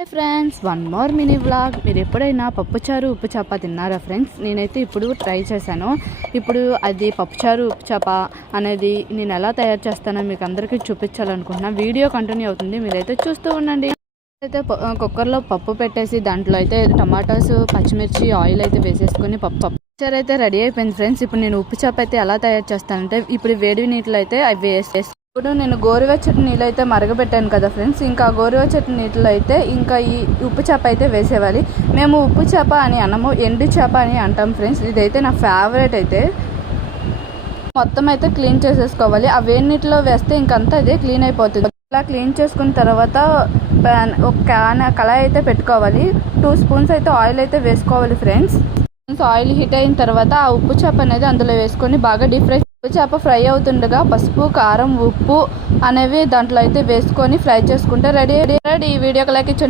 Hi friends, one more mini vlog. మీరు ఎప్పుడైనా పప్పుచారు ఉప్పు చేప తిన్నారా ఫ్రెండ్స్? నేనైతే ఇప్పుడు ట్రై చేశాను. ఇప్పుడు అది పప్పుచారు ఉప్పు చేప అనేది నేను ఎలా తయారు చేస్తానో మీకు అందరికీ చూపించాలనుకుంటున్నా. వీడియో కంటిన్యూ అవుతుంది, మీరైతే చూస్తూ ఉండండి. అయితే కుక్కర్లో పప్పు పెట్టేసి దాంట్లో అయితే టమాటాస్, పచ్చిమిర్చి, ఆయిల్ అయితే వేసేసుకొని పప్పుచారు అయితే రెడీ అయిపోయింది ఫ్రెండ్స్. ఇప్పుడు నేను ఉప్పు చేప అయితే ఎలా తయారు చేస్తానంటే, ఇప్పుడు వేడి నీటిలో అయితే అవి వేసేసి ఇప్పుడు నేను గోరువెచ్చటి నీళ్ళు అయితే మరగబెట్టాను కదా ఫ్రెండ్స్. ఇంకా గోరువెచ్చటి నీటిలో అయితే ఇంకా ఈ ఉప్పు చేప అయితే వేసేవాలి. మేము ఉప్పు చేప అని అనము, ఎండు చేప అని అంటాం ఫ్రెండ్స్. ఇదైతే నా ఫేవరెట్. అయితే మొత్తం అయితే క్లీన్ చేసేసుకోవాలి. ఆ వేడి నీటిలో వేస్తే ఇంకంతా అదే క్లీన్ అయిపోతుంది. ఇలా క్లీన్ చేసుకున్న తర్వాత ఒక కళాయి అయితే పెట్టుకోవాలి. 2 స్పూన్స్ అయితే ఆయిల్ అయితే వేసుకోవాలి ఫ్రెండ్స్. ఆయిల్ హీట్ అయిన తర్వాత ఆ ఉప్పు చేప అనేది అందులో వేసుకొని బాగా డీప్ ఫ్రై. ఉప్పు చేప ఫ్రై అవుతుండగా పసుపు, కారం, ఉప్పు అనేవి దాంట్లో అయితే వేసుకొని ఫ్రై చేసుకుంటే రెడీ. ఈ వీడియోకి లైక్ ఇచ్చండి.